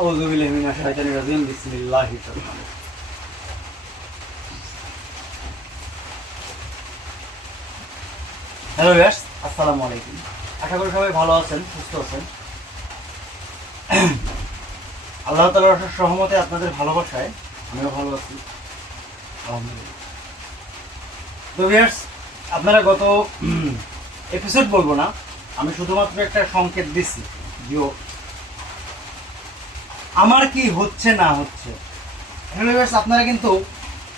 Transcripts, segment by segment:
আউযু বিল্লাহি। হ্যালো আসসালামু আলাইকুম। আশা করি সবাই ভালো আছেন, সুস্থ আছেন। আল্লাহ তালার সহমতে আপনাদের ভালোবাসায় আমিও ভালো আছি। আলহামদুলিল্লাহ। তো আপনারা গত এপিসোড বলব না, আমি শুধুমাত্র একটা সংকেত দিচ্ছি আমার কি হচ্ছে না হচ্ছে? হ্যালো আপনারা কিন্তু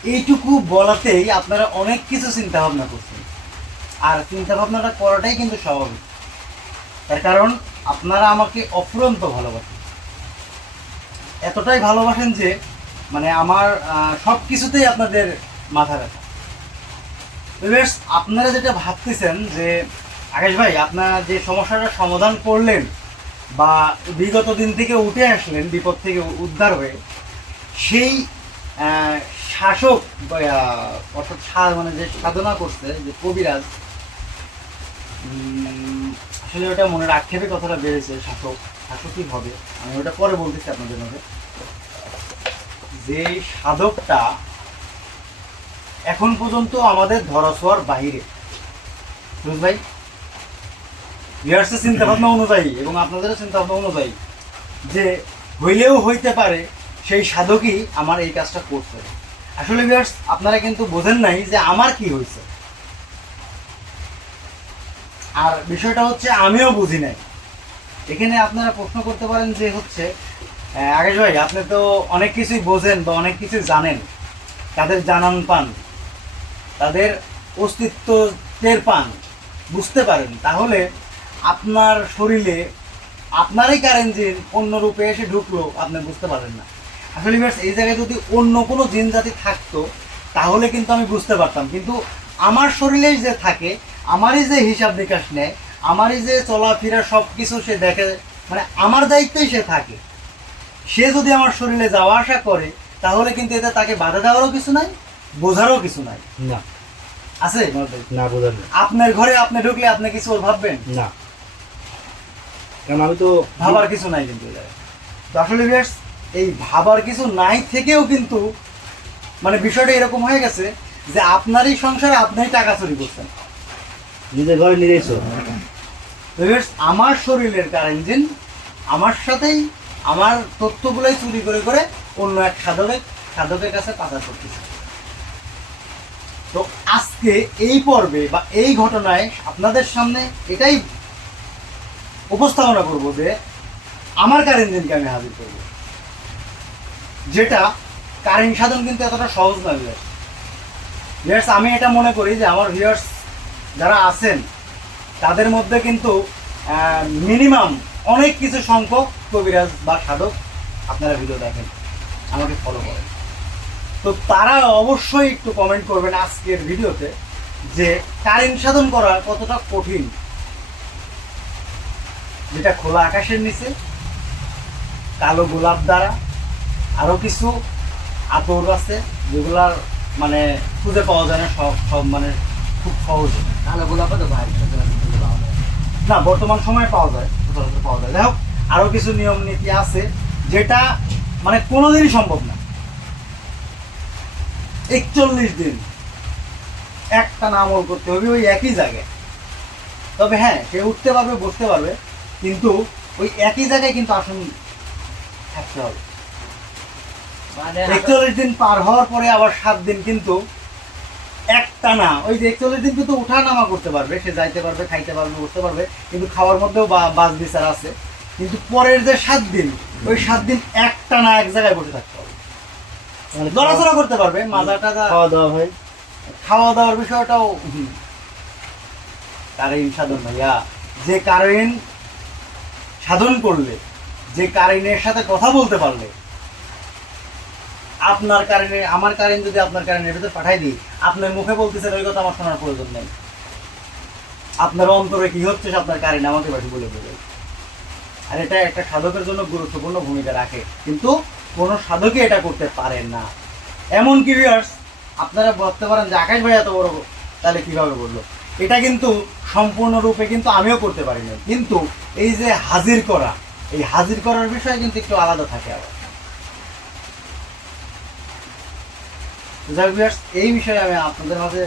এইটুকু বলাতেই আপনারা অনেক কিছু চিন্তা ভাবনা করছেন। আর চিন্তা ভাবনাটা করাটাই কিন্তু স্বাভাবিক। তার কারণ, আপনারা আমাকে অফুরন্ত ভালোবাসেন। এতটাই ভালোবাসেন যে মানে আমার সব কিছুতেই আপনাদের মাথা ব্যথা। আপনারা যেটা ভাবতেছেন যে, আকাশ ভাই, আপনারা যে সমস্যাটার সমাধান করলেন বা বিগত দিন থেকে উঠে আসলেন, বিপদ থেকে উদ্ধার হয়ে। সেই শাসক অর্থাৎ মানে যে সাধনা করছে, যে কবিরাজ আসলে ওটা মনের আক্ষেপে কথাটা বেড়েছে, শাসক, শাসকই হবে। আমি ওটা পরে বলতেছি আপনাদের মধ্যে যে সাধকটা এখন পর্যন্ত আমাদের ধরাছোঁয়ার বুঝ ভাই ভিউয়ার্সের চিন্তা ভাবনা অনুযায়ী এবং আপনাদেরও চিন্তা ভাবনা অনুযায়ী যে হইলেও হইতে পারে, সেই সাধকই আমার এই কাজটা করছে। আসলে ভিউয়ার্স, আপনারা কিন্তু বোঝেন নাই যে আমার কি হয়েছে আর বিষয়টা হচ্ছে, আমিও বুঝি নাই। এখানে আপনারা প্রশ্ন করতে পারেন যে হচ্ছে আকাশ ভাই, আপনি তো অনেক কিছুই বোঝেন বা অনেক কিছু জানেন। তাদের জানান পান। তাদের অস্তিত্ব টের পান। বুঝতে পারেন। তাহলে আপনার শরীরে আপনারই কারেন্ট জিন অন্য রূপে এসে ঢুকলো আপনি বুঝতে পারেন না। আসলে এই জায়গায় যদি অন্য কোনো জিন জাতি থাকতো তাহলে কিন্তু আমি বুঝতে পারতাম। কিন্তু আমার শরীরেই যে থাকে আমারই যে হিসাব নিকাশ নেয় আমারই যে চলাফেরা সব কিছু সে দেখে মানে আমার দায়িত্বেই সে থাকে। সে যদি আমার শরীরে যাওয়া আসা করে তাহলে কিন্তু এতে তাকে বাধা দেওয়ারও কিছু নাই বোঝারও কিছু নাই। না। আছে? না বোঝার আপনার ঘরে আপনি ঢুকলে আপনি কিছু ভাববেন? না। কারণ আমি তো ভাবার কিছু নাই কিন্তু আসলে এই ভাবার কিছু নাই থেকেও কিন্তু মানে বিষয়টা এরকম হয়ে গেছে যে আপনারই সংসারে আপনিই টাকা চুরি করছেন। নিজের ঘরে নিজেই চোর। আমার শরীরের কারেন্ট জিন আমার সাথেই আমার তথ্যগুলোই চুরি করে করে অন্য এক সাধকের সাধকের কাছে পাচার করতেছে। তো আজকে এই পর্বে বা এই ঘটনায় আপনাদের সামনে এটাই উপস্থাপনা করব যে আমার কারেন্ট জিনকে আমি হাজির করব। যেটা কারেন্ট সাধন কিন্তু এতটা সহজ না ভিউয়ার্স ভিউয়ার্স আমি এটা মনে করি যে আমার ভিউয়ার্স যারা আছেন, তাদের মধ্যে কিন্তু মিনিমাম অনেক কিছু সংখ্যক কবিরাজ বা সাধক আপনারা ভিডিও দেখেন, আমাকে ফলো করেন। তো তারা অবশ্যই একটু কমেন্ট করবেন আজকের ভিডিওতে যে কারেন্ট সাধন করা কতটা কঠিন। যেটা খোলা আকাশের নিচে কালো গোলাপ দ্বারা। আরও কিছু আতর আছে যেগুলার মানে খুঁজে পাওয়া যায় না সব সব মানে খুব সহজে। কালো গোলাপও তো ভাই খুঁজে পাওয়া যায়। না বর্তমান সময়ে পাওয়া যায় সচরাচর পাওয়া যায়। যাই হোক আরও কিছু নিয়ম নীতি আছে যেটা মানে কোনোদিনই সম্ভব না। একচল্লিশ দিন। একটা আমল করতে হবে ওই একই জায়গায়। তবে হ্যাঁ সে উঠতে পারবে বসতে পারবে। কিন্তু ওই একই জায়গায় কিন্তু আসন থাকতে হবে। মানে একচল্লিশ দিন পার হওয়ার পরে আবার সাত দিন কিন্তু একটা না। ওই যে একচল্লিশ দিন কিন্তু উঠা নামা করতে পারবে সে যাইতে পারবে খাইতে পারবে উঠতে পারবে কিন্তু খাওয়ার মধ্যেও বা- বাস বিচার আছে। কিন্তু পরের যে সাত দিন ওই সাত দিন একটা না এক জায়গায় বসে থাকতে হবে। মানে নড়াচড়া করতে পারবে মাজা টাজা খাওয়া দাওয়া ভাই খাওয়া দাওয়ার বিষয়টাও হুম। কারেন্ট সাধন ভাইয়া যে কারেন্ট সাধন করলে, যে কারেন্টের সাথে কথা বলতে পারলে, আপনার কারেন্টে আমার কারেন্ট যদি আপনার কারেন্টের ভিতরে পাঠাই দিই, আপনার মুখে বলতেছেন ওই কথা আমার শোনার প্রয়োজন নেই। আপনার অন্তরে কি হচ্ছে আপনার কারেন্ট আমাকে বাড়ি বলে বলে আর এটা একটা সাধকের জন্য গুরুত্বপূর্ণ ভূমিকা রাখে। কিন্তু কোনো সাধকই এটা করতে পারেন না। এমন কি আপনারা ভাবতে পারেন যে আকাশ ভাই এত বড়, তাহলে কীভাবে বলল? এটা কিন্তু সম্পূর্ণরূপে কিন্তু আমিও করতে পারি না কিন্তু এই যে হাজির করা, এই হাজির করার বিষয় কিন্তু একটু আলাদা থাকে আবার। এই বিষয়ে আমি আপনাদের মাঝে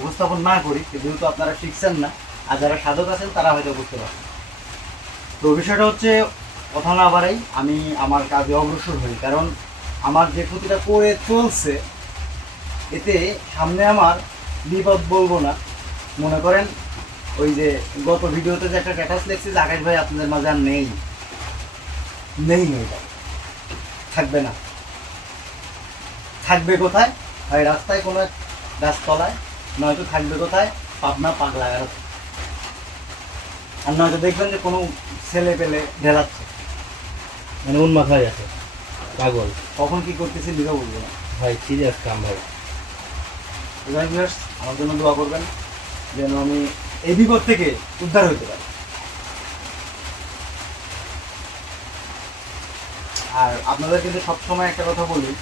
উপস্থাপন না করি, যেহেতু আপনারা শিখছেন না, আর যারা সাধক আছেন, তারা হয়তো বুঝতে পারছেন। তো বিষয়টা হচ্ছে, কথা না বাড়াই আমি আমার কাজে অগ্রসর হই, কারণ আমার যে ক্ষতিটা করে চলছে, এতে সামনে আমার বিপদ বলব না। মনে করেন ওই যে গত ভিডিওতে যে একটা স্ট্যাটাস লেখছি যে আকাশ ভাই আপনাদের মাঝে আর নেই। নেই ওইটা থাকবে না। থাকবে কোথায়? হয় রাস্তায় কোনো এক গাছতলায় নয়তো থাকবে কোথায়? পাবনা পাগলা গাড়াতে আর নয়তো দেখবেন যে কোনো ছেলে পেলে ঢেলাচ্ছে। মানে উন মাথায় আছে পাগল। কখন কি করতেছি লিখে বলব না। ভাই সিরিয়াস কাম ভাই। আমার জন্য দোয়া করবেন। যেন আমি এই বিপদ থেকে উদ্ধার হতে পারি। আর আপনাদের কিন্তু সবসময় একটা কথা বলি,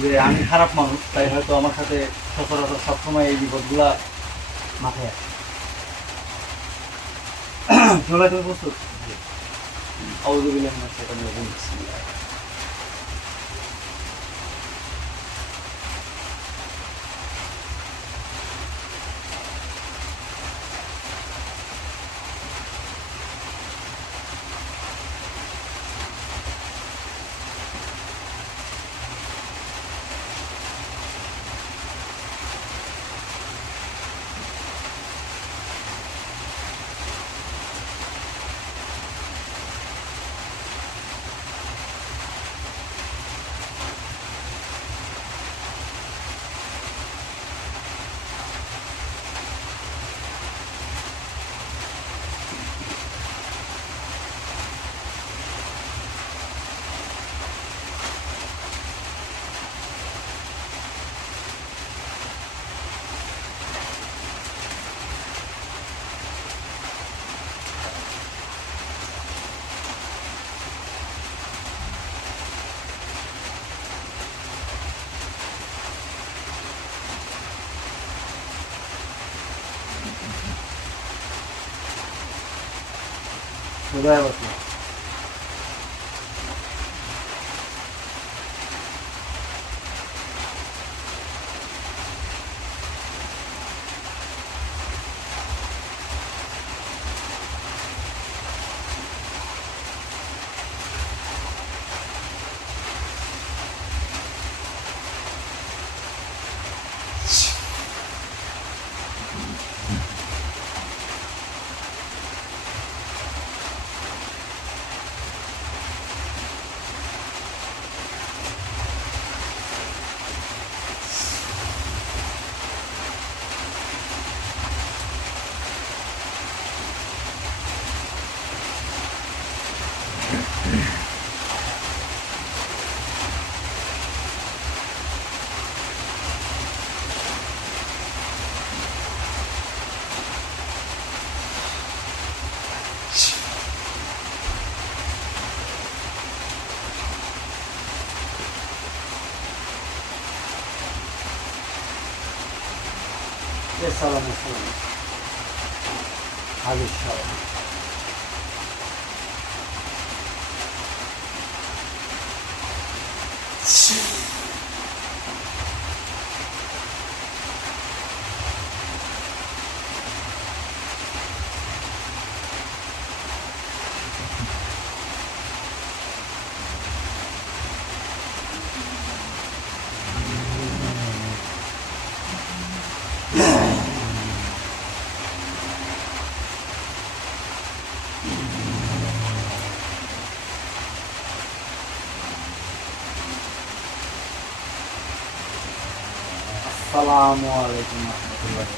যে আমি খারাপ মানুষ, তাই হয়তো আমার সাথে সচরাচর সবসময় এই বিপদগুলা মাথায় আসে। চলে তুমি প্রস্তুত? শাইতানির রাজিম বিসমিল্লাহ কোথায় ve salaması olur. Hadi inşallah. আসসালামু আলাইকুম রহমতুল্লাহ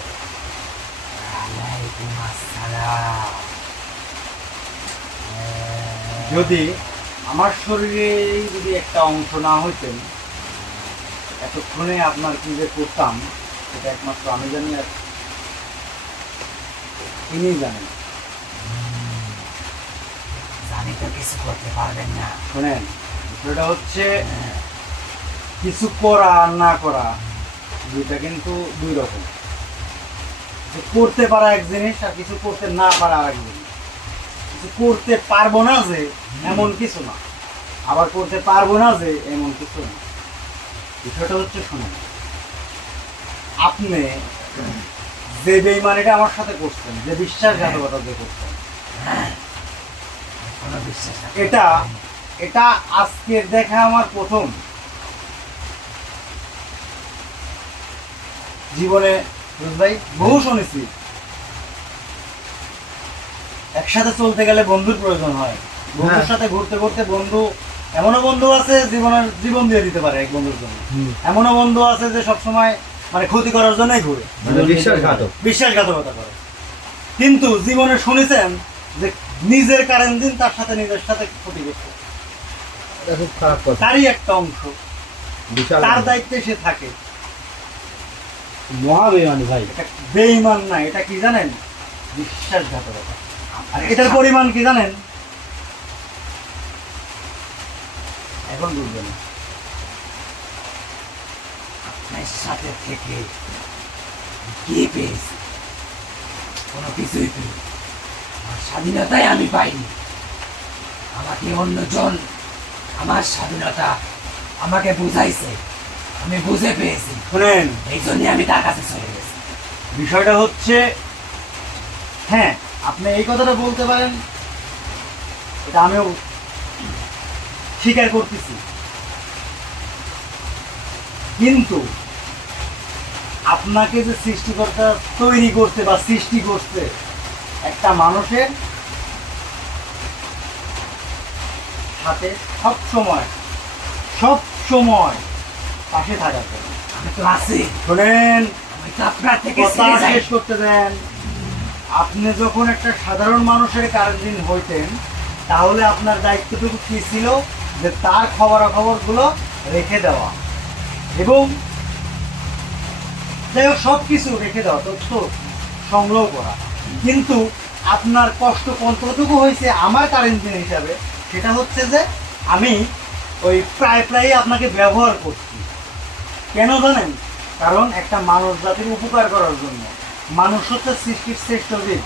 আসসালাম যদি আমার শরীরে যদি একটা অংশ না হইতেন এতক্ষণে আপনার কি যে করতাম সেটা একমাত্র আমি জানি আর তিনি জানেন। জানি তো কিছু করতে পারবেন না। শোনেন বিষয়টা হচ্ছে কিছু করা আর না করা দুইটা কিন্তু দুই রকম। করতে পারা এক জিনিস আর কিছু করতে না পারা আর এক জিনিস। কিছু করতে পারব না যে এমন কিছু না। আবার করতে পারব না যে এমন কিছু না। বিষয়টা হচ্ছে শুনুন। আপনি যে বেইমানিটা আমার সাথে করছেন যে বিশ্বাসঘাতকতা যে করছেন বিশ্বাস এটা এটা আজকের দেখা আমার প্রথম। জীবনে ভাই বহু শুনেছি। একসাথে চলতে গেলে বন্ধুর প্রয়োজন হয়। বন্ধুর হ্যাঁ। সাথে ঘুরতে ঘুরতে বন্ধু এমনও বন্ধু আছে জীবনের জীবন দিয়ে দিতে পারে এক বন্ধুর জন্য। এমনও বন্ধু আছে যে সবসময় মানে ক্ষতি করার জন্যই ঘুরে। মানে বিশ্বাসঘাতকতা করে। কিন্তু জীবনে শুনেছেন যে নিজের কারেন্ট দিন তার সাথে নিজের সাথে ক্ষতি করছে তারই একটা অংশ। তার দায়িত্বে সে থাকে। মহা বেমানি ভাই বেইমান না, এটা কি জানেন? বিশ্বাসঘাতকতা। আর এটার পরিমাণ কি জানেন? এখন বুঝবেন। আপনার সাথে থেকে কি পেয়েছি? কোনো কিছুই পেয়ে আমার স্বাধীনতাই আমি পাইনি। আমাকে অন্যজন আমার স্বাধীনতা আমাকে বুঝাইছে। আমি বুঝে পেয়েছি। শুনেন। এই জন্য আমি তার কাছে চলে গেছি। বিষয়টা হচ্ছে হ্যাঁ আপনি এই কথাটা বলতে পারেন এটা আমিও স্বীকার করতেছি। কিন্তু আপনাকে যে সৃষ্টিকর্তা তৈরি করতে বা সৃষ্টি করতে একটা মানুষের সাথে সব সময় সব সময় পাশে থাকার জন্য আমি তো আছি শোনেন আপনার থেকে শেষ করতে দেন। আপনি যখন একটা সাধারণ মানুষের কারণ হইতেন তাহলে আপনার দায়িত্বটুকু কি ছিল? যে তার খবরাখবরগুলো রেখে দেওয়া। এবং যাই হোক সব কিছু রেখে দেওয়া তথ্য সংগ্রহ করা। কিন্তু আপনার কষ্ট কতটুকু হয়েছে আমার কারেন্ট হিসাবে সেটা হচ্ছে যে আমি ওই প্রায় প্রায় আপনাকে ব্যবহার করছি। কেন জানেন? কারণ একটা মানুষ জাতির উপকার করার জন্য মানুষ হচ্ছে সৃষ্টির শ্রেষ্ঠ জীব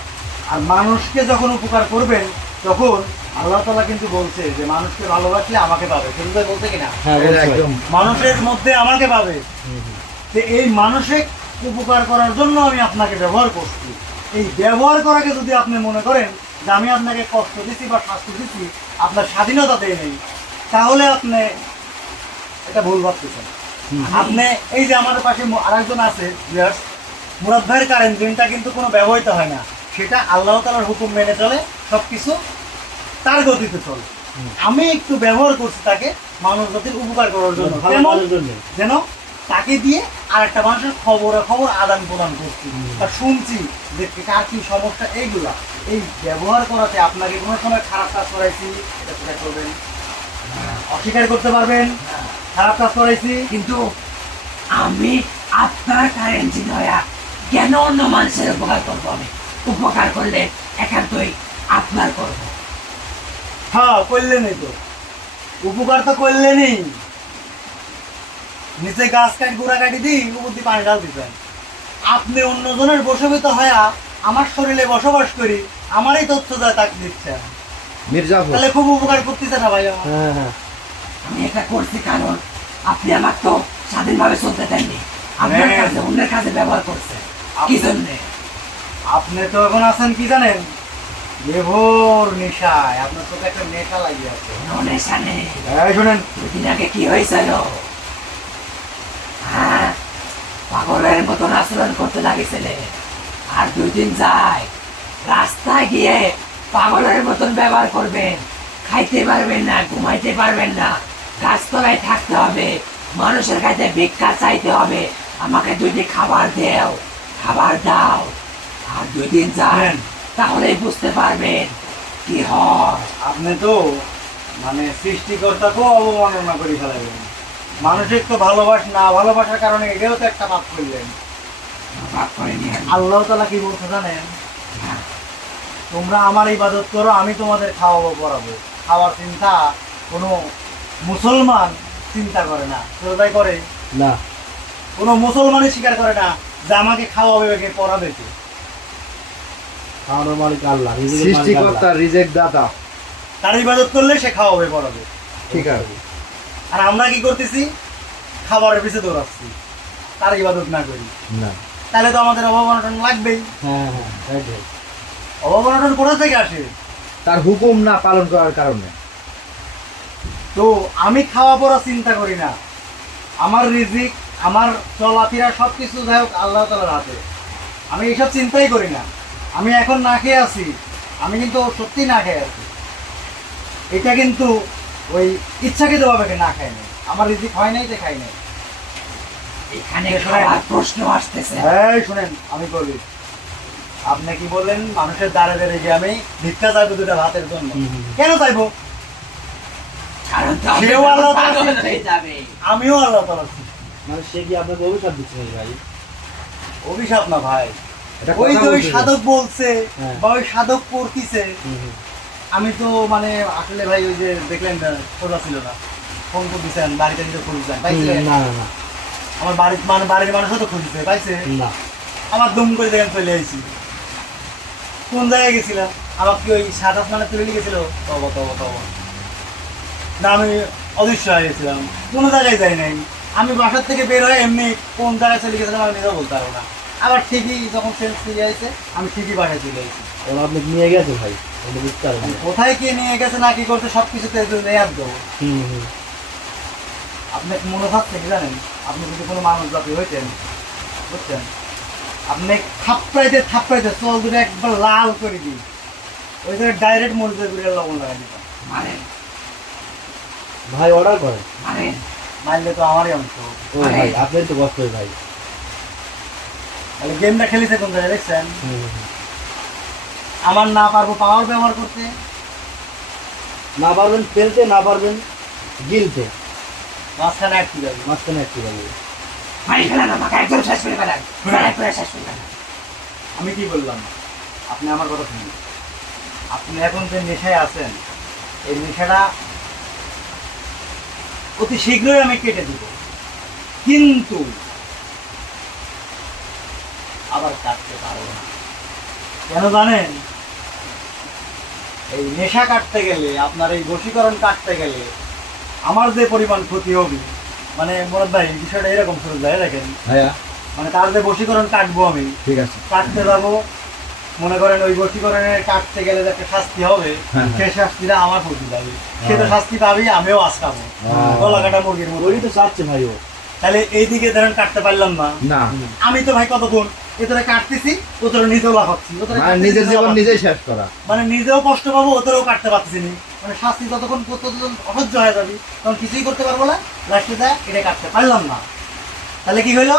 আর মানুষকে যখন উপকার করবেন তখন আল্লাহ তালা কিন্তু বলছে যে মানুষকে ভালোবাসলে আমাকে পাবে। সেগুলো বলতে কিনা? হ্যাঁ। বলছে। একদম। মানুষের মধ্যে আমাকে পাবে। যে এই মানসিক উপকার করার জন্য আমি আপনাকে ব্যবহার করছি। এই ব্যবহার করাকে যদি আপনি মনে করেন যে আমি আপনাকে কষ্ট দিচ্ছি বা শাস্তি দিচ্ছি আপনার স্বাধীনতা দেয় নেই তাহলে আপনি এটা ভুল ভাবতেছেন। আপনি এই যে আমার পাশে আরেকজন আছে মুরাদ ভাইয়ের কারেন্ট জিনটা কিন্তু কোনো ব্যবহৃত হয় না। সেটা আল্লাহ তালার হুকুম মেনে চলে সব কিছু তার গতিতে চলে। আমি একটু ব্যবহার করছি তাকে মানুষ জাতির উপকার করার জন্য। যেন তাকে দিয়ে আর একটা মানুষের খবরে খবর আদান প্রদান করছি তা শুনছি যে কার কি সমস্যা এইগুলা। এই ব্যবহার করাতে আপনাকে কোনো সময় খারাপ কাজ করাইছি এটা করবেন? অস্বীকার করতে পারবেন। খারাপ কাজ করাইছি, কিন্তু আমি আপনার কারেন্সি নয়া কেন অন্য মানুষের উপকার করব আমি? উপকার করলে একান্তই আপনার করব। হ্যাঁ করলেনই তো। উপকার তো করলেনই। নিচে গাছ কাটি, গোড়া কাটি দিই উপর দিয়ে পানি ঢাল দিতেন আপনি অন্যজনের বসবিত হয়া আমার শরীরে বসবাস করি, আমারই তথ্য যায় তাকে দিচ্ছেন মির্জাফর তাহলে খুব উপকার করতেছে না ভাই হ্যাঁ হ্যাঁ। আমি এটা করছি কারণ আপনি আমার তো স্বাধীনভাবে চলতে দেননি। আপনার হ্যাঁ। কাছে অন্যের কাছে ব্যবহার করছে কি জন্যে? আপনি তো এখন আছেন কি জানেন? লেভর নেশায়। আপনার তো একটা নেশা লাগিয়ে আছে। কোনো নেশা নেই। এই শুনেন। দুদিন আগে কি হয়েছিল হ্যাঁ পাগলের মতন আচরণ করতে লাগেছিলে আর দুই দিন যায় রাস্তায় গিয়ে পাগলের মতন ব্যবহার করবেন খাইতে পারবেন না ঘুমাইতে পারবেন না। গাছতলায় থাকতে হবে মানুষের কাছে ভিক্ষা চাইতে হবে। আমাকে দুই দিন খাবার দেও খাবার দাও। আর দুই দিন যায় নেন। তাহলেই বুঝতে পারবেন কি হয়। আপনি তো মানে সৃষ্টিকর্তাকেও অবমাননা করে ফেলাবেন মানুষের তো ভালোবাস না ভালোবাসার কারণে এটাও তো একটা পাপ করলেন। ভাগ করে নিয়ে আনি। আল্লাহ তালা কি বলতে জানেন? হ্যাঁ। তোমরা আমার ইবাদত করো আমি তোমাদের খাওয়াবো পড়াবো। খাওয়ার চিন্তা কোনো মুসলমান চিন্তা করে না। শ্রদ্ধাই করে? না। কোনো মুসলমানই স্বীকার করে না যে আমাকে খাওয়াবে কে পড়াবে কে। খাওয়ানোর মালিক আল্লাহ সৃষ্টিকর্তা। রিজেক্ট দাতা। তার ইবাদত করলে সে খাওয়াবে পড়াবে। ঠিক আছে। আর আমরা কি করতেছি? খাবারের পিছে দৌড়াচ্ছি। তার ইবাদত না করি। না। তাহলে তো আমাদের অভাব অনটন লাগবেই। হ্যাঁ হ্যাঁ right. কোথা থেকে আসে? তার হুকুম না পালন করার কারণে। তো আমি খাওয়া পড়া চিন্তা করি না। আমার রিজিক আমার চলাফেরা সব কিছু যাই হোক আল্লাহ তালার হাতে। আমি এইসব চিন্তাই করি না। আমি এখন না খেয়ে আছি। আমি কিন্তু সত্যি না খেয়ে আছি। এটা কিন্তু ওই ইচ্ছাকৃতভাবে না খাই নাই। আমার রিজিক হয় নাই যে খাই নাই। এখানে প্রশ্ন আসতেছে। এই শুনেন আমি বলি আপনি কি বললেন? মানুষের দ্বারে দ্বারে গিয়ে আমি ভিক্ষা চাইব দুটা ভাতের জন্য। কেন চাইব? তো সেও আল্লাহ আমিও আল্লাহ তালা মানে সে কি আপনাকে অভিশাপ দিচ্ছে ভাই? অভিশাপ না ভাই। ওই যে ওই সাধক বলছে হ্যাঁ। বা ওই সাধক করতিছে। আমি তো মানে আসলে ভাই ওই যে দেখলেন না, খোলা ছিল না। ফোন করে দিচ্ছেন বাড়িতে দিতে খুঁজছেন না আমার বাড়ির মানে বাড়ির মানুষও তো খুঁজছে পাইছে? না। আমার দুম করে দেখেন চলে আইছি। কোন জায়গায় গেছিলাম? আমার কি ওই সাত আসমানে তুলে নিয়ে গেছিল? তব তব তব। না আমি অদৃশ্য হয়ে গেছিলাম। কোনো জায়গায় যাই নাই। আমি বাসার থেকে বের হয়ে এমনি কোন জায়গায় চলে গেছিলাম আমি নিজেও বলতে পারব না। আবার ঠিকই যখন সেন্স ফিরে আসছে আমি ঠিকই বাসায় চলে আসছি ওরা আপনি নিয়ে গেছে ভাই? বুঝতে পারবেন কোথায় কে নিয়ে গেছে না কি করছে সব কিছুতে নেয়ার দেবো। আপনি মনে থাকছে কি জানেন? আপনি যদি কোনো মানুষ জাতি হইতেন বুঝছেন? আপনি থাপড়াইতে থাপড়াইতে চল দুটো একবার লাল করে দিন। ওই জায়গায় ডাইরেক্ট মরিচের গুঁড়ে লবণ লাগাই দিতাম। ভাই অর্ডার মানে মারলে তো আমারই অংশ। ও ভাই আপনার তো কষ্ট ভাই। তাহলে গেমটা খেলিছে কোন জায়গায় দেখছেন। আমার না পারব পাওয়ার ব্যবহার করতে। না পারবেন ফেলতে না পারবেন গিলতে। মাঝখানে আটকে যাবে মাঝখানে একটি যাবে মারি একদম শেষ করে করে শেষ করে আমি কি বললাম? আপনি আমার কথা শুনুন। আপনি এখন যে নেশায় আছেন এই নেশাটা অতি শীঘ্রই আমি কেটে দিব। কিন্তু আবার কাটতে পারব না। কেন জানেন? এই নেশা কাটতে গেলে আপনার এই বশীকরণ কাটতে গেলে আমার যে পরিমাণ ক্ষতি হবে মানে মোরাদ ভাই বিষয়টা এরকম শুরু যায় দেখেন। মানে তার যে বশীকরণ কাটবো আমি ঠিক আছে। কাটতে যাব। মনে করেন ওই বশীকরণের কাটতে গেলে যে একটা শাস্তি হবে হ্যাঁ, সেই শাস্তিটা আমার প্রতি যাবে সে তো হ্যাঁ। শাস্তি পাবি আমিও আজকাবো হ্যাঁ। গলা কাটা মুরগির মতো। ওরই তো চাচ্ছে ভাই ও। তাহলে এই দিকে ধরেন কাটতে পারলাম না। না। আমি তো ভাই কতক্ষণ? এ তোরা কাটতেছি ও তোরা নিজেও লাফাচ্ছি মানে নিজের জীবন নিজেই শেষ করা। মানে নিজেও কষ্ট পাবো ও তোরাও কাটতে পারতেছি না। মানে শাস্তি ততক্ষণ ততক্ষণ অসহ্য হয়ে যাবি তখন কিছুই করতে পারব না। লাস্টে যায় এটা কাটতে পারলাম না। তাহলে কি হইল?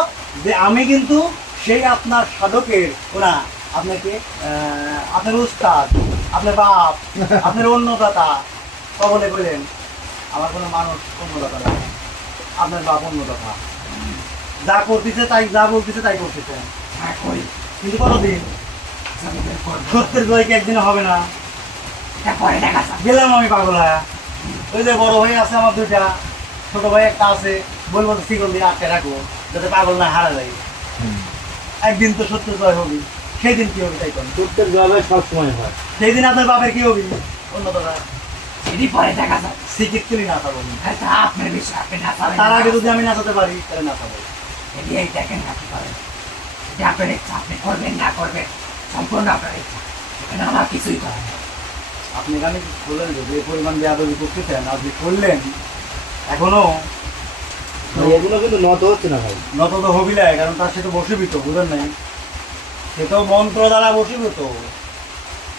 যে আমি কিন্তু সেই আপনার সাধকের ওনা আপনাকে আপনার উস্তাদ আপনার বাপ আপনার অন্নদাতা কবলে বললেন আমার কোনো মানুষ অন্নদাতা না। আপনার বাপ অন্নদাতা। যা করতেছে তাই যা বলতেছে তাই করতেছে। হ্যাঁ কিন্তু কতদিন? সত্যের জয় কি একদিনে হবে না? পরে দেখা গেলাম আমি পাগল হয়ে। ওই যে বড় ভাই আছে আমার দুইটা ছোট ভাই একটা আছে বলব তো শিকল দিয়ে আটকে রাখব যাতে পাগল না হারা যায়। একদিন তো সত্য জয় হবে সেই দিন কি হবে তাই কোন? সত্যের জবাবে সবসময় হয়। সেই দিন আপনার বাপের কি হবে? অন্যতটা এটি পরে দেখা যাবে শিক্ষিত তুলি না থাকব এটা আপনার বিষয় আপনি না তার আগে যদি আমি নাচাতে পারি তাহলে না থাকব এটি এই দেখেন আপনি পারেন এটা আপনার ইচ্ছা আপনি করবেন না করবেন সম্পূর্ণ আপনার ইচ্ছা। এখানে আমার কিছুই করার নেই। আপনি এখানে বললেন যে যে পরিমাণ বেয়াদবি করতেছেন আপনি করলেন এখনও এগুলো কিন্তু নত হচ্ছে না ভাই। নত তো হবিলাই কারণ তার সে সাথে বসীভূত বুঝেন নাই? সে তো মন্ত্র দ্বারা বসীভূত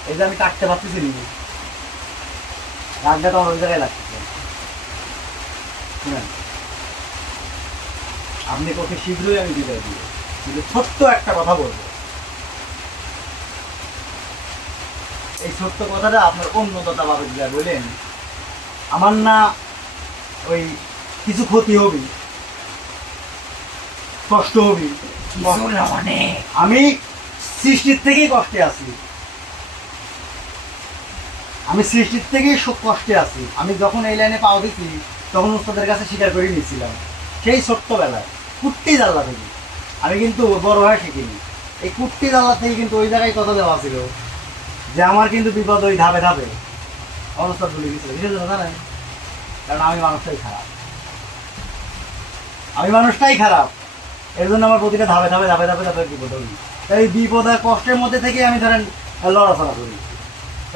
এই যে আমি কাটতে পারতেছি নি। রাগটা তো আমার ওই জায়গায় লাগতেছে। শুনেন আপনি তোকে শীঘ্রই আমি বিদায় দিব। কিন্তু ছোট্ট একটা কথা বলব। এই ছোট্ট কথাটা আপনার অন্যদাতা বাবা দিদা বললেন আমার না ওই কিছু ক্ষতি হবে। কষ্ট হবে। কিছু আমি সৃষ্টির থেকেই কষ্টে আছি। আমি সৃষ্টির থেকেই সব কষ্টে আছি। আমি যখন এই লাইনে পাও দিছি তখন উস্তাদের কাছে স্বীকার করে নিয়েছিলাম। সেই ছোট্টবেলায় কুট্টি জাল্লা থেকে। আমি কিন্তু বড় হয়ে শিখিনি। এই কুট্টি জাল্লা থেকে কিন্তু ওই জায়গায় কথা দেওয়া ছিল। যে আমার কিন্তু বিপদ ওই ধাপে ধাপে। অবস্থা তুলে গেছিল। জন্য জানেন কারণ আমি মানুষটাই খারাপ। আমি মানুষটাই খারাপ। এর জন্য আমার প্রতিটা ধাপে ধাপে ধাপে ধাপে ধাপে বিপদ হই তাই এই বিপদ আর কষ্টের মধ্যে থেকে আমি ধরেন লড়াচড়া করি।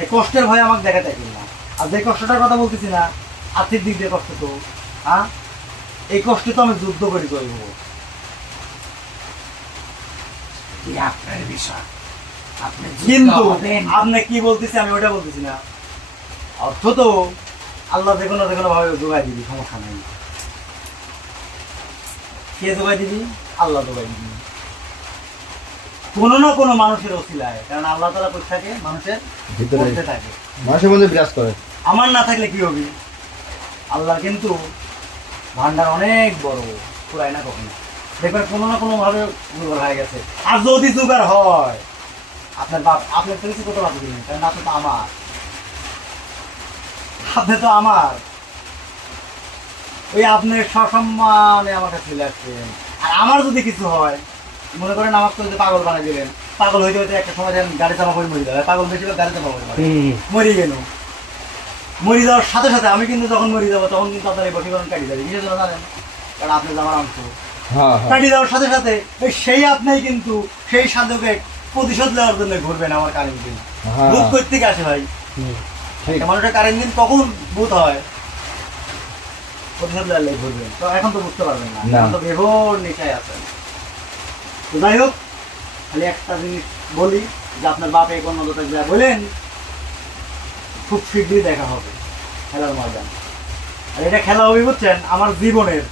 এই কষ্টের ভয় আমাকে দেখাতে চাই না। আর যে কষ্টটার কথা বলতেছি না, আর্থিক দিক দিয়ে কষ্ট তো হ্যাঁ এই কষ্ট তো আমি যুদ্ধ করি করব বিষয়। কিন্তু আপনি কি বলতেছি আমি ওটা বলতেছি না। অর্থ তো আল্লাহ যে কোনো যে কোনো ভাবে যোগাই দিবি সমস্যা নেই। কে যোগাই দিবি? আল্লাহ যোগাই দিবি। কোনো না কোনো মানুষের অসিলায় কারণ আল্লাহ তালা কোথায় থাকে? মানুষের ভিতরে থাকে। মানুষের মধ্যে বিরাজ করে। আমার না থাকলে কি হবে? আল্লাহ কিন্তু ভান্ডার অনেক বড় পুরাই না কখনো। দেখবেন কোনো না কোনো ভাবে জোগাড় হয়ে গেছে। আর যদি জোগাড় হয় আপনার বাপ আপনার তো কিছু করতে পারবেন না, কারণ আপনি তো আমার। আপনি তো আমার। ওই আপনি সসম্মানে আমার কাছে চলে আসছেন। আর আমার যদি কিছু হয় মনে করেন আমার তো ওই যে পাগল বানিয়ে দিলেন। পাগল হইতে হইতে একটা সময় দেখেন গাড়ি চাপা করে মরে যাবে। পাগল বেশিরভাগ গাড়ি চাপা করে মরে। গেল। মরে যাওয়ার সাথে সাথে আমি কিন্তু যখন মরে যাব তখন কিন্তু আপনার এই বসীকরণ কাটি যাবে কিসের জন্য জানেন? কারণ আপনি যে আমার অংশ। হ্যাঁ হ্যাঁ। কাটি যাওয়ার সাথে সাথে সেই আপনিই কিন্তু সেই সাধকে প্রতিশোধ নেওয়ার জন্য ঘুরবেন আমার কারেন্ট দিন ভূত করতে আসে ভাই? মানুষের কারেন্ট দিন কখন ভূত হয়? প্রতিশোধ নেওয়ার ঘুরবেন। তো এখন তো বুঝতে পারবেন না। এখন তো বেভোর নেশায় আছেন। তো যাই হোক খালি একটা জিনিস বলি যে আপনার বাপে কোন মতো যা বলেন খুব শীঘ্রই দেখা হবে খেলার ময়দান। আর এটা খেলা হবে বুঝছেন আমার জীবনের।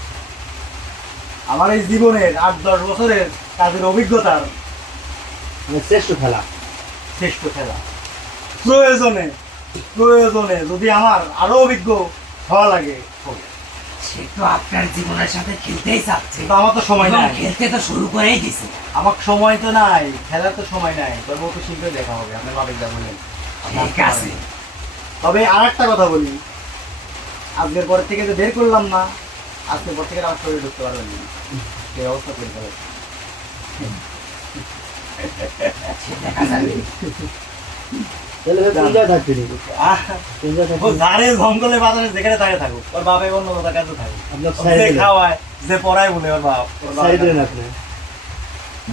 আমার এই জীবনের আট দশ বছরের কাজের অভিজ্ঞতার শ্রেষ্ঠ খেলা। শ্রেষ্ঠ খেলা। প্রয়োজনে প্রয়োজনে যদি আমার আরও অভিজ্ঞ হওয়া লাগে। হবে। সে তো আপনার জীবনের সাথে খেলতেই চাচ্ছে। কিন্তু আমার তো সময় নাই। খেলতে তো শুরু করেই দিছে। আমার সময় তো নাই খেলার তো সময় নাই। তবে তো শীঘ্রই দেখা হবে আপনার বাবা যা আপনি ঠিক আছে। তবে আর একটা কথা বলি। আজকের পর থেকে যে বের করলাম না আজকের পর থেকে আর আমার শরীরে ঢুকতে পারবেন না। সেই অবস্থা তৈরি করে সে জঙ্গলে বাজারে যেখানে থাকে থাকুক ওর থাকে। যে খাওয়ায় যে পড়ায় বলে ওর বাপ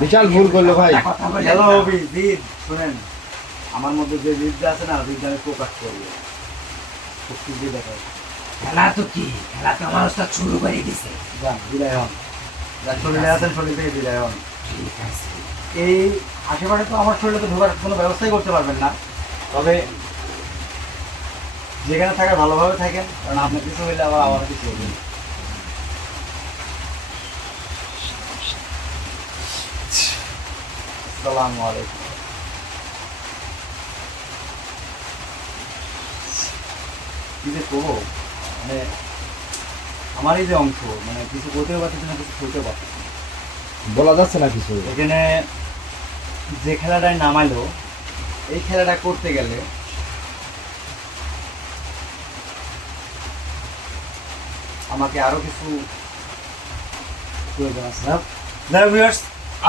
বিশাল ভুল করল ভাই। হ্যালো জিদ শুনেন। আমার মধ্যে যে জিদটা আছে না জিদটা আমি প্রকাশ করব হবে। খেলা তো কি? খেলা তো মানুষটা শুরু করে দিছে। যান বিদায় হন। যার শরীরে আছেন শরীর থেকে বিদায় হন। ঠিক আছে। এই আশেপাশে তো আমার শরীরে তো ঢোকার কোনো ব্যবস্থাই করতে পারবেন না। তবে যেখানে থাকার ভালোভাবে থাকেন কারণ আপনার কিছু হইলে আবার আমার কিছু হবে আসসালামু আলাইকুম। কি যে করব? মানে আমার এই যে অংশ মানে কিছু করতেও পারতেছি না কিছু করতেও পারতেছি। বলা যাচ্ছে না কিছু। এখানে যে খেলাটায় নামাইলো এই খেলাটা করতে গেলে আমাকে আরও কিছু প্রয়োজন আছে।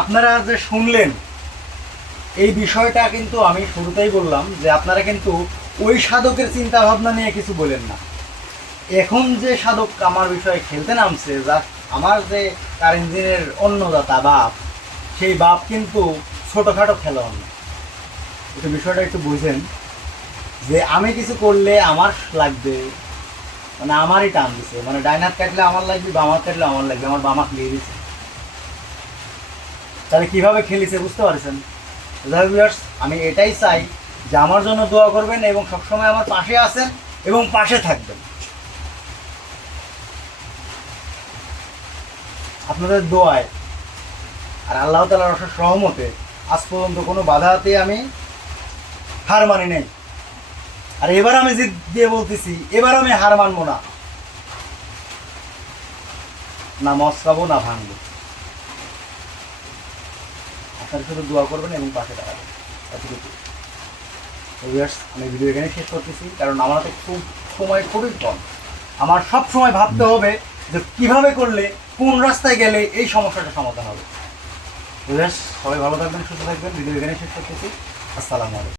আপনারা যে শুনলেন এই বিষয়টা কিন্তু আমি শুরুতেই বললাম যে আপনারা কিন্তু ওই সাধকের চিন্তা ভাবনা নিয়ে কিছু বলেন না। এখন যে সাধক আমার বিষয়ে খেলতে নামছে যা আমার যে তার ইঞ্জিনের অন্নদাতা বাপ সেই বাপ কিন্তু ছোটোখাটো খেলোয়াড় না একটু বিষয়টা একটু বুঝেন যে আমি কিছু করলে আমার লাগবে মানে আমারই টান দিছে। মানে ডাইন হাত কাটলে আমার লাগবে বাম কাটলে আমার লাগবে, আমার বাম লিয়ে দিছে। তাহলে কীভাবে খেলিছে বুঝতে পারছেন? আমি এটাই চাই যে আমার জন্য দোয়া করবেন এবং সবসময় আমার পাশে আছেন এবং পাশে থাকবেন। আপনাদের দোয়ায় আর আল্লাহ তালার সহমতে আজ পর্যন্ত কোনো বাধাতে আমি হার মানি নাই। আর এবার আমি জিদ দিয়ে বলতেছি, এবার আমি হার মানবো না। না মস্কাবো না ভাঙবো। আপনারা শুধু দোয়া করবেন এবং পাশে দাঁড়াবেন। আমি ভিডিও এখানে শেষ করতেছি, কারণ আমার হাতে খুব সময় খুবই কম। আমার সব সময় ভাবতে হবে যে কীভাবে করলে, কোন রাস্তায় গেলে এই সমস্যাটা সমাধান হবে। সবাই ভালো থাকবেন সুস্থ থাকবেন ভিডিও এখানে শেষ করতেছি। আসসালামু আলাইকুম।